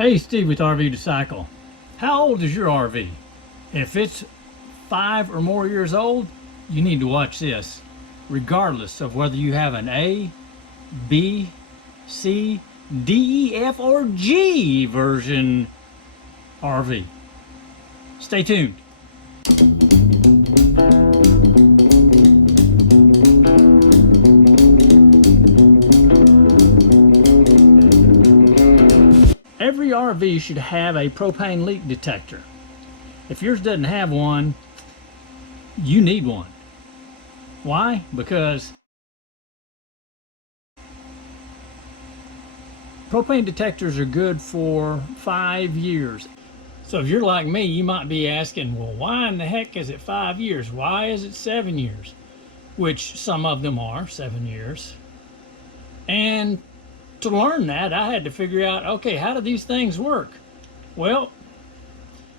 Hey, Steve with RV to Cycle. How old is your RV? If it's 5 or more years old, you need to watch this, regardless of whether you have an A, B, C, D, E, F, or G version RV. Stay tuned. Every RV should have a propane leak detector. If yours doesn't have one, you need one. Why? Because propane detectors are good for 5 years. So if you're like me, you might be asking, well, why in the heck is it 5 years? Why is it 7 years? Which some of them are 7 years. And to learn that, I had to figure out, okay, how do these things work? Well,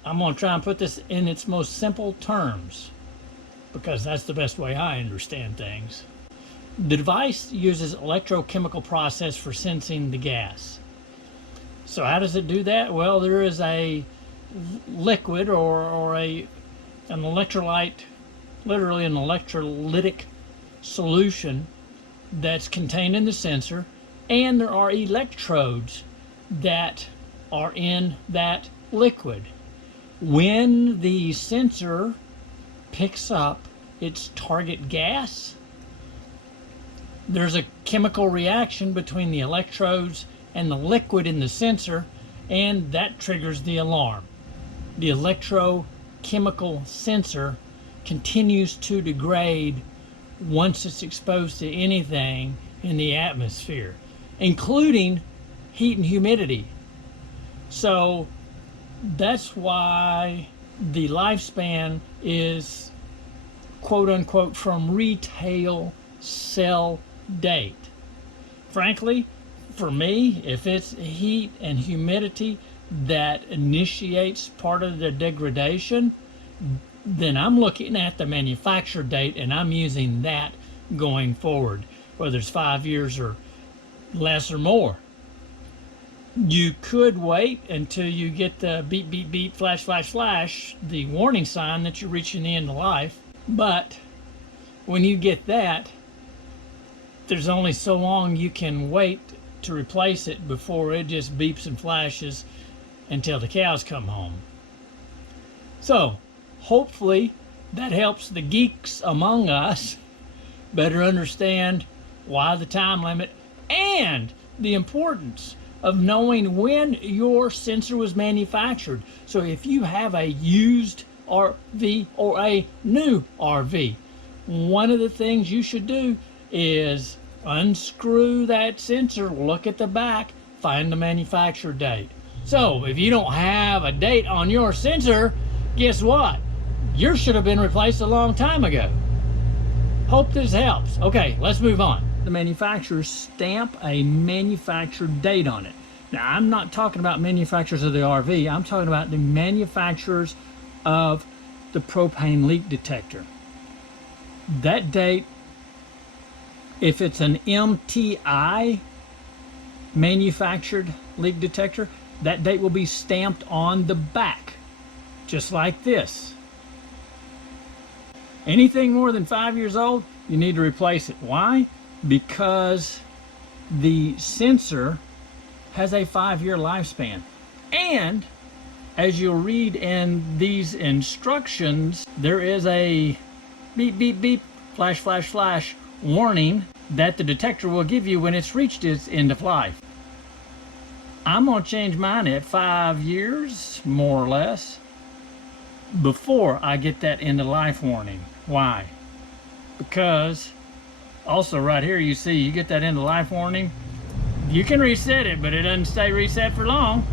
I'm going to try and put this in its most simple terms, because that's the best way I understand things. The device uses electrochemical process for sensing the gas. So how does it do that? Well, there is a liquid or an electrolyte, literally an electrolytic solution that's contained in the sensor, and there are electrodes that are in that liquid. When the sensor picks up its target gas, there's a chemical reaction between the electrodes and the liquid in the sensor, and that triggers the alarm. The electrochemical sensor continues to degrade once it's exposed to anything in the atmosphere, including heat and humidity. So that's why the lifespan is quote unquote from retail sell date. Frankly, for me, if it's heat and humidity that initiates part of the degradation, then I'm looking at the manufacture date and I'm using that going forward, whether it's 5 years or less or more. You could wait until you get the beep, beep, beep, flash, flash, flash, the warning sign that you're reaching the end of life. But when you get that, there's only so long you can wait to replace it before it just beeps and flashes until the cows come home. So hopefully that helps the geeks among us better understand why the time limit and the importance of knowing when your sensor was manufactured. So if you have a used RV or a new RV, one of the things you should do is unscrew that sensor, look at the back, find the manufacture date. So if you don't have a date on your sensor, guess what? Yours should have been replaced a long time ago. Hope this helps. Okay, let's move on. The manufacturers stamp a manufacturer date on it. Now, I'm not talking about manufacturers of the RV. I'm talking about the manufacturers of the propane leak detector. That date, if it's an MTI manufactured leak detector, that date will be stamped on the back, just like this. Anything more than 5 years old, you need to replace it. Why? Because the sensor has a 5-year lifespan. And as you'll read in these instructions, there is a beep, beep, beep, flash, flash, flash warning that the detector will give you when it's reached its end of life. I'm going to change mine at 5 years, more or less, before I get that end of life warning. Why? Because also right here you see you get that end of life warning. You can reset it, but it doesn't stay reset for long.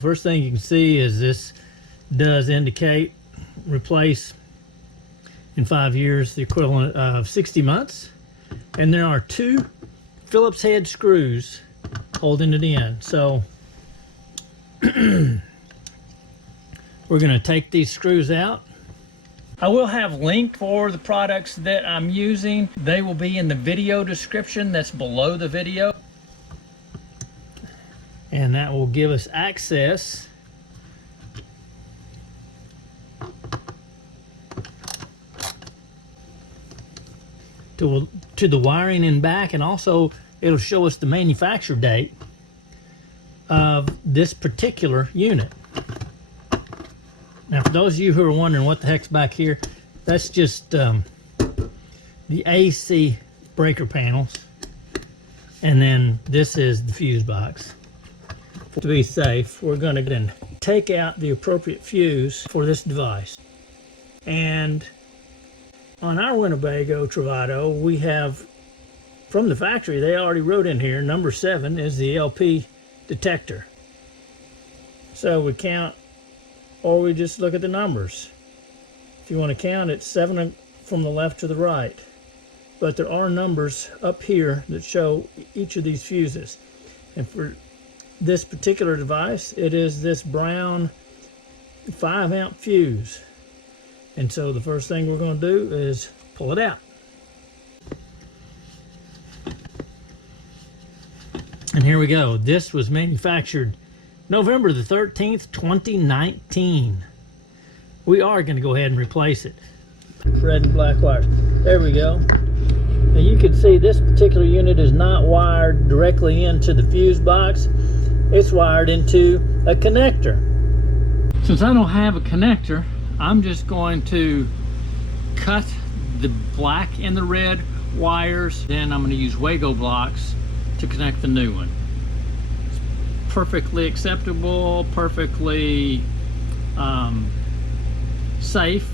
First thing you can see is this does indicate replace in 5 years, the equivalent of 60 months. And there are 2 Phillips head screws holding it in. So we're going to take these screws out I will have link for the products that I'm using. They will be in the video description that's below the video. And that will give us access to the wiring in back, and also it'll show us the manufacture date of this particular unit. Now, for those of you who are wondering what the heck's back here, that's just the AC breaker panels. And then this is the fuse box. To be safe, we're going to then take out the appropriate fuse for this device. And on our Winnebago Travado, we have, from the factory, they already wrote in here, number 7 is the LP detector. So we count, or we just look at the numbers. If you want to count, it's 7 from the left to the right. But there are numbers up here that show each of these fuses. And for this particular device, it is this brown 5-amp fuse. And so the first thing we're going to do is pull it out. And here we go. This was manufactured November the 13th, 2019. We are going to go ahead and replace it. Red and black wires. There we go. Now you can see this particular unit is not wired directly into the fuse box. It's wired into a connector. Since I don't have a connector, I'm just going to cut the black and the red wires. Then I'm going to use Wago blocks to connect the new one. Perfectly acceptable, perfectly safe.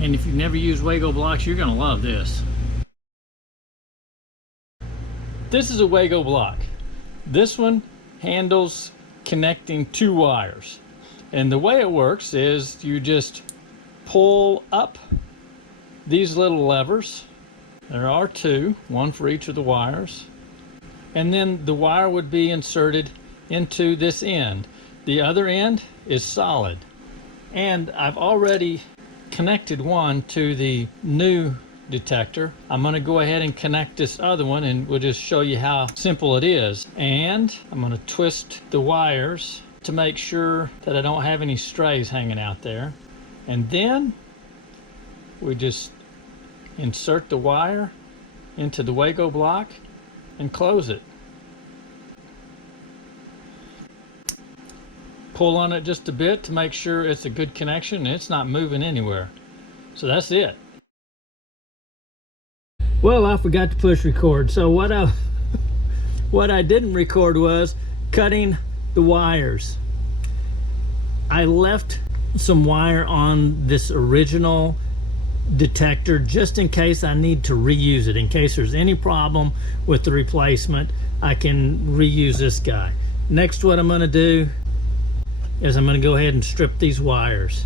And if you've never used Wago blocks, you're gonna love this. This is a Wago block. This one handles connecting 2 wires. And the way it works is you just pull up these little levers. There are 2, one for each of the wires. And then the wire would be inserted into this end. The other end is solid. And I've already connected one to the new detector. I'm going to go ahead and connect this other one, and we'll just show you how simple it is. And I'm going to twist the wires to make sure that I don't have any strays hanging out there. And then we just insert the wire into the Wago block and close it. Pull on it just a bit to make sure it's a good connection and it's not moving anywhere. So that's it. Well, I forgot to push record. So what I didn't record was cutting the wires. I left some wire on this original detector just in case I need to reuse it. In case there's any problem with the replacement, I can reuse this guy. Next, what I'm going to do is I'm going to go ahead and strip these wires.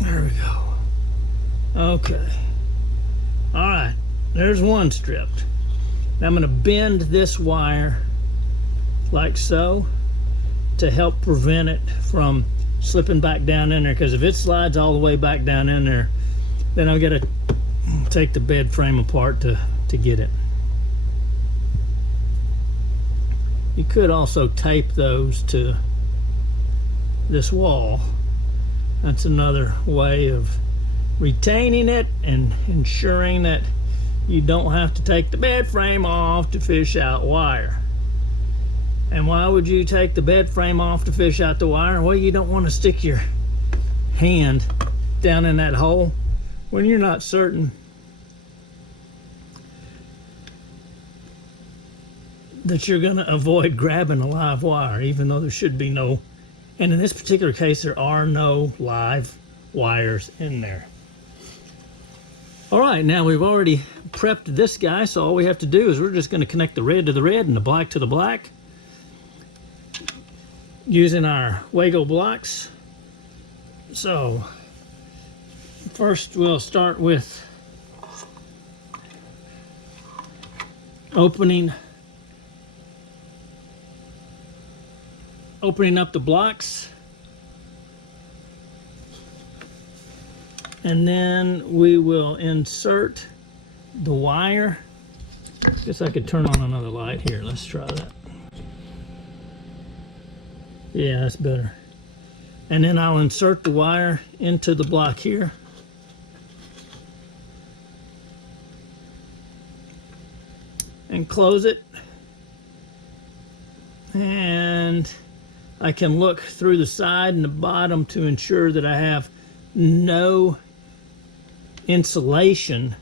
There we go. Okay. All right. There's one stripped. Now I'm going to bend this wire like so to help prevent it from slipping back down in there, because if it slides all the way back down in there, then I've got to take the bed frame apart to get it. You could also tape those to this wall. That's another way of retaining it and ensuring that you don't have to take the bed frame off to fish out wire. And why would you take the bed frame off to fish out the wire? Well, you don't want to stick your hand down in that hole when you're not certain that you're going to avoid grabbing a live wire, even though there should be no, and in this particular case, there are no live wires in there. All right, now we've already prepped this guy, so all we have to do is we're just going to connect the red to the red and the black to the black using our Wago blocks. So first we'll start with opening up the blocks, and then we will insert the wire. Guess I could turn on another light here. Let's try that. Yeah, that's better. And then I'll insert the wire into the block here. And close it. And I can look through the side and the bottom to ensure that I have no insulation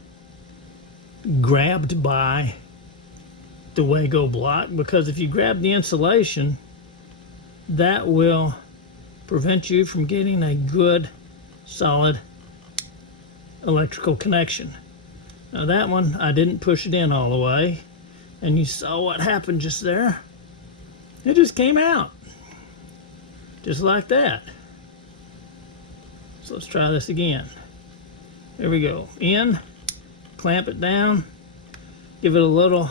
grabbed by the Wago block, because if you grab the insulation, that will prevent you from getting a good solid electrical connection. Now that one, I didn't push it in all the way, and you saw what happened just there. It just came out just like that. So let's try this again. There we go. In, clamp it down, give it a little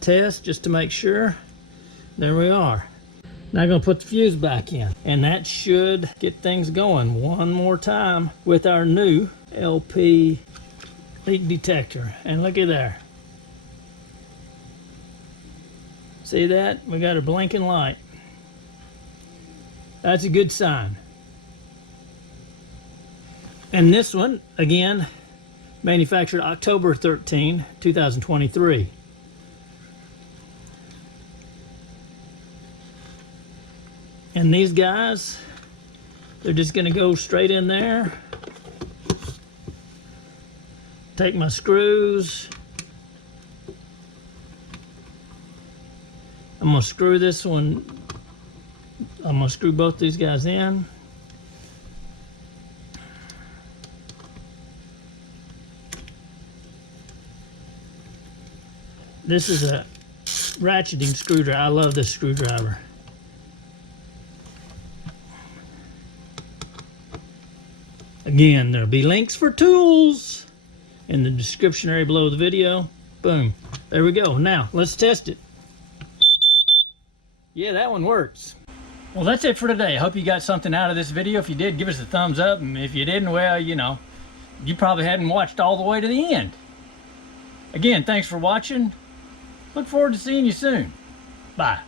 test just to make sure. There we are. Now I'm going to put the fuse back in, and that should get things going one more time with our new LP leak detector. And look at there. See that? We got a blinking light. That's a good sign. And this one, again, manufactured October 13, 2023. And these guys, they're just going to go straight in there. Take my screws. I'm going to screw this one. I'm going to screw both these guys in. This is a ratcheting screwdriver. I love this screwdriver. Again, there'll be links for tools in the description area below the video. Boom. There we go. Now, let's test it. Yeah, that one works. Well, that's it for today. I hope you got something out of this video. If you did, give us a thumbs up. And if you didn't, well, you know, you probably hadn't watched all the way to the end. Again, thanks for watching. Look forward to seeing you soon. Bye.